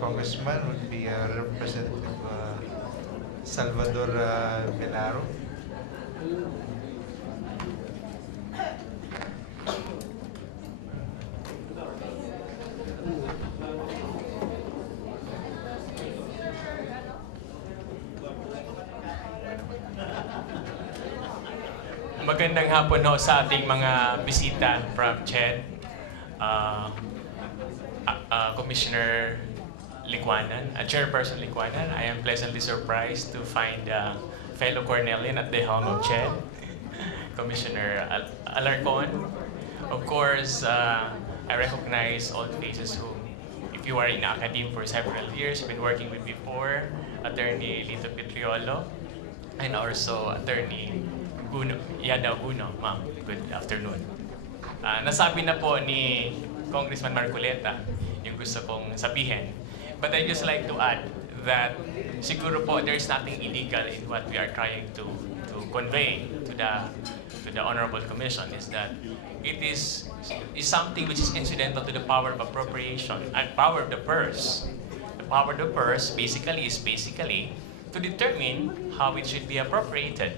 congressman would be Representative Salvador Belaro. Magandang hapon ho sa ating mga bisita from CHED. Commissioner Licuanan, Chairperson Licuanan, I am pleasantly surprised to find fellow Cornelian at the helm of CHED, Commissioner Alarcon. Of course, I recognize all faces who, if you are in academia for several years, been working with before, Attorney Lito Petriolo, and also Attorney Yada Uno. Ma'am, good afternoon. Nasabi na po ni Congressman Marcoleta yung gusto kong sabihin. But I just like to add that siguro po there's nothing illegal in what we are trying to convey to the Honorable Commission is that it is something which is incidental to the power of appropriation and power of the purse. The power of the purse basically is to determine how it should be appropriated.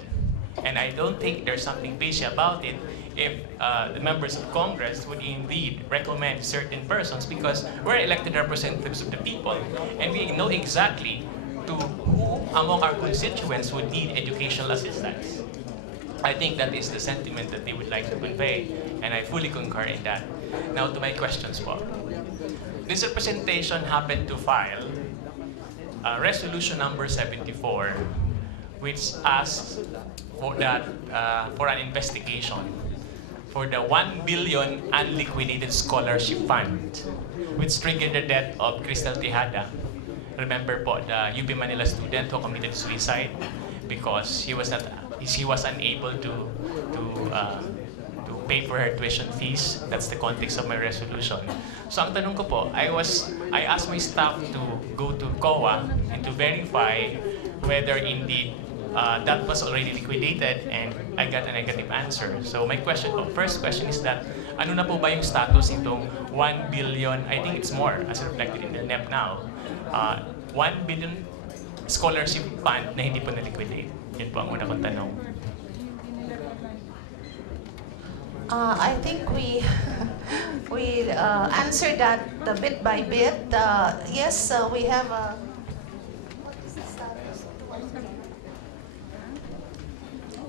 And I don't think there's something fishy about it if the members of Congress would indeed recommend certain persons, because we're elected representatives of the people and we know exactly to who among our constituents would need educational assistance. I think that is the sentiment that they would like to convey, and I fully concur in that. Now to my questions po. This representation happened to file resolution number 74, which asks for that for an investigation for the 1 billion unliquidated scholarship fund, which triggered the death of Cristel Tejada. Remember po, the UP Manila student who committed suicide because he was unable to pay for her tuition fees. That's the context of my resolution. So ang tanong ko po, I asked my staff to go to COA and to verify whether indeed that was already liquidated, and I got a negative answer. So my first question is that, ano na po ba yung status nitong 1 billion, I think it's more as reflected in the NEP now, 1 billion scholarship fund na hindi po na-liquidate? Yun po ang una kong tanong. I think we answered that bit by bit. Yes, we have a...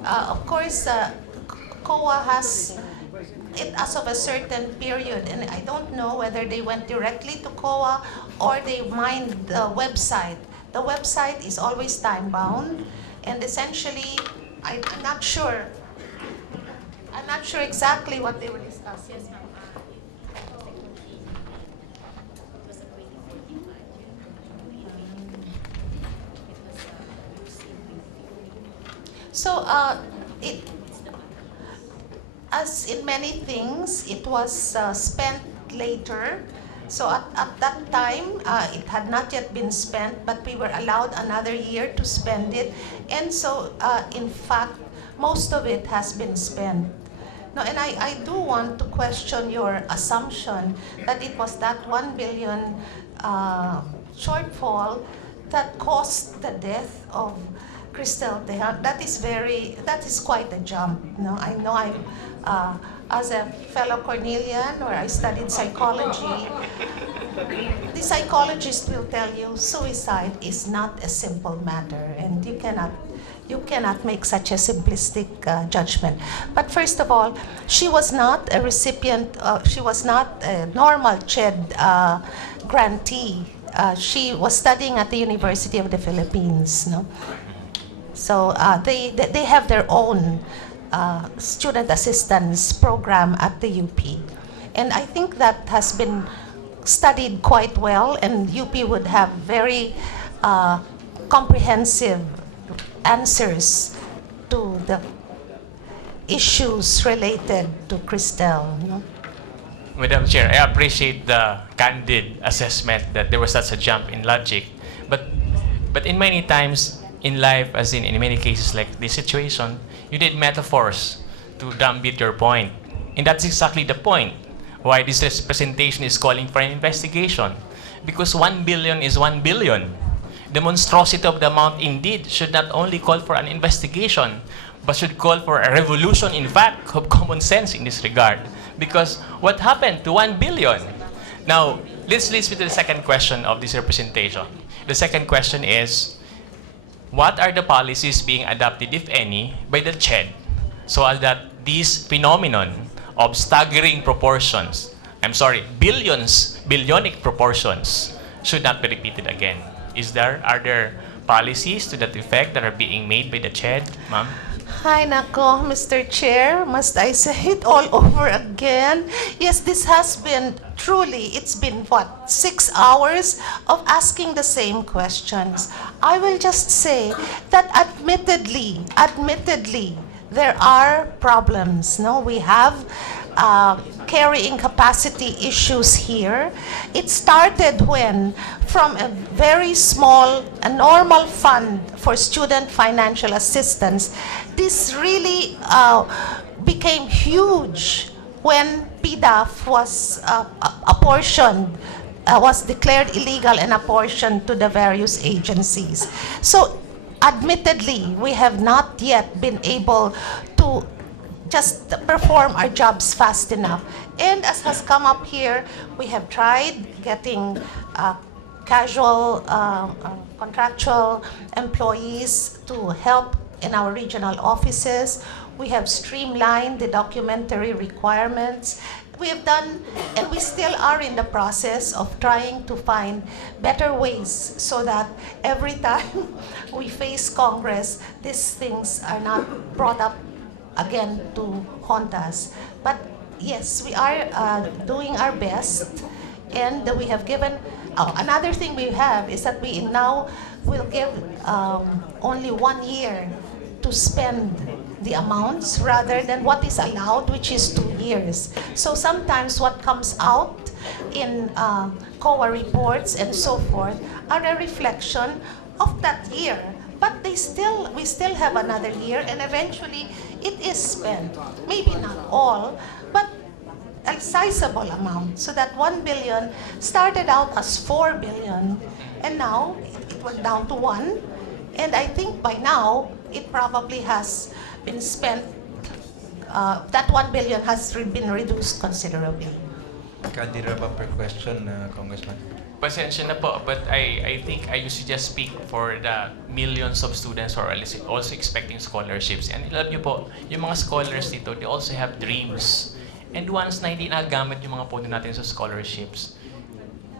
of course, COA has it as of a certain period, and I don't know whether they went directly to COA or they mined the website. The website is always time-bound, and essentially, I'm not sure. I'm not sure exactly what they were discussing. Yes, ma'am. So, as in many things, it was spent later. So at that time, it had not yet been spent, but we were allowed another year to spend it. And so, in fact, most of it has been spent. No, and I do want to question your assumption that it was that 1 billion shortfall that caused the death of Cristel Tejada. That is quite a jump. No, I know I'm, as a fellow Cornelian, where I studied psychology, the psychologist will tell you suicide is not a simple matter, and you cannot make such a simplistic judgment. But first of all, she was not a recipient, she was not a normal CHED grantee. She was studying at the University of the Philippines. No? So they have their own student assistance program at the UP. And I think that has been studied quite well, and UP would have very comprehensive answers to the issues related to Cristel. No? Madam Chair, I appreciate the candid assessment that there was such a jump in logic. But in many times in life, as in many cases like this situation, you need metaphors to drumbeat your point. And that's exactly the point why this presentation is calling for an investigation. because 1 billion is 1 billion. The monstrosity of the amount indeed should not only call for an investigation, but should call for a revolution, in fact, of common sense in this regard. Because what happened to 1 billion? Now, this leads me to the second question of this representation. The second question is, what are the policies being adopted, if any, by the CHED so as that this phenomenon of staggering proportions, billionic proportions, should not be repeated again? Are there policies to that effect that are being made by the CHED, ma'am? Hi, nako, Mr. Chair. Must I say it all over again? Yes, this has been truly, it's been what, 6 hours of asking the same questions. I will just say that admittedly, there are problems. No, we have carrying capacity issues here. It started when, from a very small, a normal fund for student financial assistance, this really became huge when PDAF was apportioned, was declared illegal and apportioned to the various agencies. So, admittedly, we have not yet been able to just perform our jobs fast enough. And as has come up here, we have tried getting casual, contractual employees to help in our regional offices. We have streamlined the documentary requirements. We have done, and we still are in the process of trying to find better ways so that every time we face Congress, these things are not brought up again to haunt us. But yes, we are doing our best, and we have given, another thing we have is that we now will give only 1 year to spend the amounts rather than what is allowed, which is 2 years. So sometimes what comes out in COA reports and so forth are a reflection of that year. But we still have another year, and eventually it is spent. Maybe not all, but a sizable amount. So that 1 billion started out as 4 billion, and now it went down to 1. And I think by now, it probably has been spent, that 1 billion has been reduced considerably. Candidate per question, Congressman. Pasensya na po, but I think I used to just speak for the millions of students who are also expecting scholarships. And alam niyo po, yung mga scholars dito, they also have dreams. And once na hindi nagamit yung mga pondo natin sa scholarships,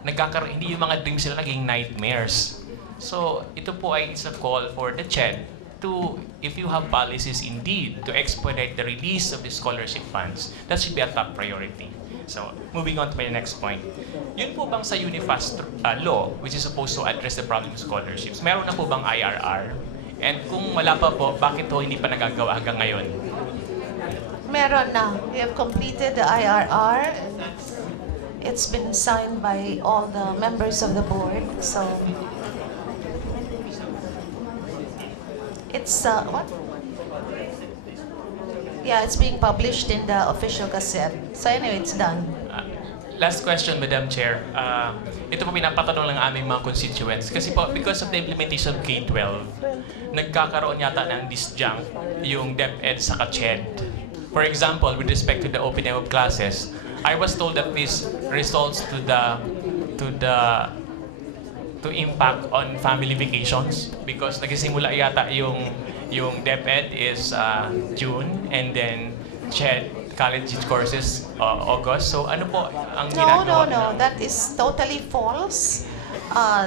hindi yung mga dreams sila naging nightmares. So, ito po ay it's a call for the CHED to, if you have policies indeed, to expedite the release of the scholarship funds, that should be a top priority. So, moving on to my next point. Yun po bang sa UNIFAS law, which is supposed to address the problem of scholarships, meron na po bang IRR? And kung wala pa po, bakit po hindi pa nagagawa hanggang ngayon? Meron na. We have completed the IRR. It's been signed by all the members of the board. So, it's, what? Yeah, it's being published in the official gazette. So anyway, it's done. Last question, Madam Chair. Ito po pinapatanong lang aming mga constituents. Kasi po, because of the implementation of K-12, nagkakaroon yata ng disjunct yung DepEd sa CHED. For example, with respect to the opening of classes, I was told that this results to impact on family vacations because nagsisimula yata yung DepEd is June, and then CHED, college courses, August. So ano po ang ginagawa? No. That is totally false.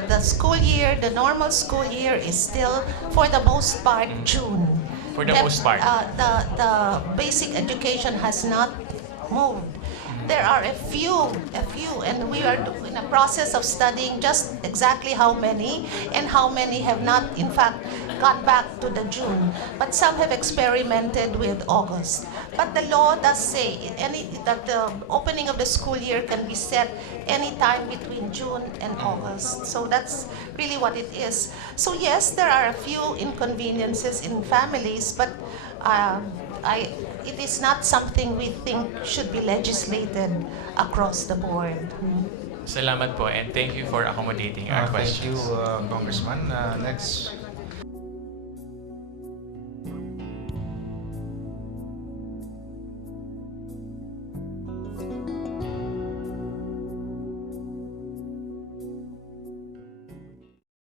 The school year, the normal school year is still, for the most part, June. For the most part. The basic education has not moved. There are a few, and we are in a process of studying just exactly how many, and how many have not, in fact, gone back to the June. But some have experimented with August. But the law does say that the opening of the school year can be set any time between June and August. So that's really what it is. So yes, there are a few inconveniences in families, but it is not something we think should be legislated across the board. Salamat po and thank you for accommodating our Thank questions. you, Congressman. Next